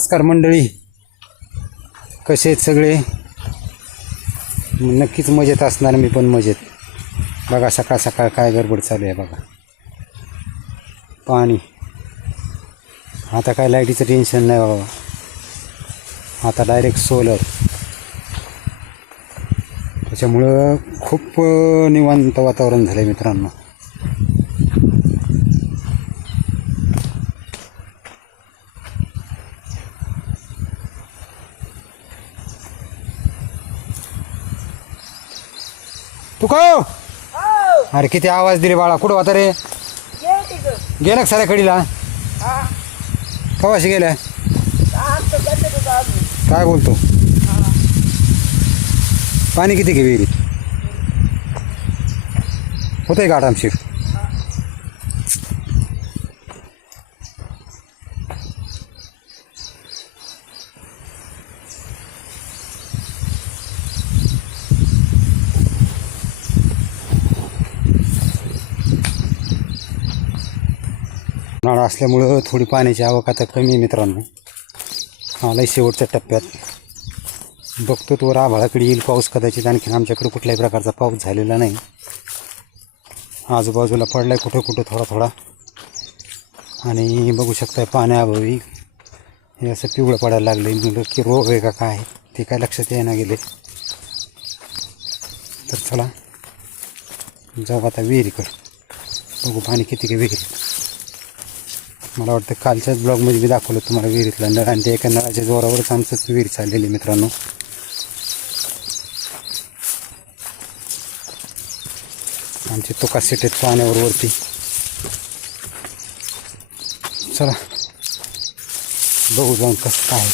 नमस्कार मंडळी, कसे आहेत सगळे? नक्कीच मजेत असणार, मी पण मजेत. बघा सकाळ सकाळ काय गडबड चालू आहे बघा. पाणी, आता काय लाईटीचं टेन्शन नाही बाबा, आता डायरेक्ट सोलर. त्याच्यामुळं खूप निवांत वातावरण झालं आहे मित्रांनो. तू का? अरे किती आवाज दिले बाळा, कुठं होता रे? गेला साऱ्या कडीला? कवाशी गेल्या? काय बोलतो? पाणी किती घे विहिरीत? होतंय का आरामशीर? उन्हाळा असल्यामुळं थोडी पाण्याची आवक आता कमी आहे मित्रांनो. आलाय शेवटच्या टप्प्यात. बघतो तो आभाळाकडे येईल पाऊस कदाचित. आणखीन आमच्याकडे कुठल्याही प्रकारचा पाऊस झालेला नाही. आजूबाजूला पडलाय कुठं कुठं थोडा थोडा. आणि बघू शकताय पाण्याअभावी हे असं पिवळं पडायला लागले. मुलं की रोग आहे का काय ते काय लक्षात येईना गेले. तर चला जाऊ आता विहिरीकडं, बघू पाणी किती काय विहिरीत. मला वाटतं कालच्याच ब्लॉगमध्ये मी दाखवलं तुम्हाला विहिरीतलं नळ, आणि ते एका नळाच्या जोरावरच आमचंच विहीर चाललेली मित्रांनो. आमचे तुका सीट आहेत पाण्यावर वरती. चला बघू जाऊन कसं काय.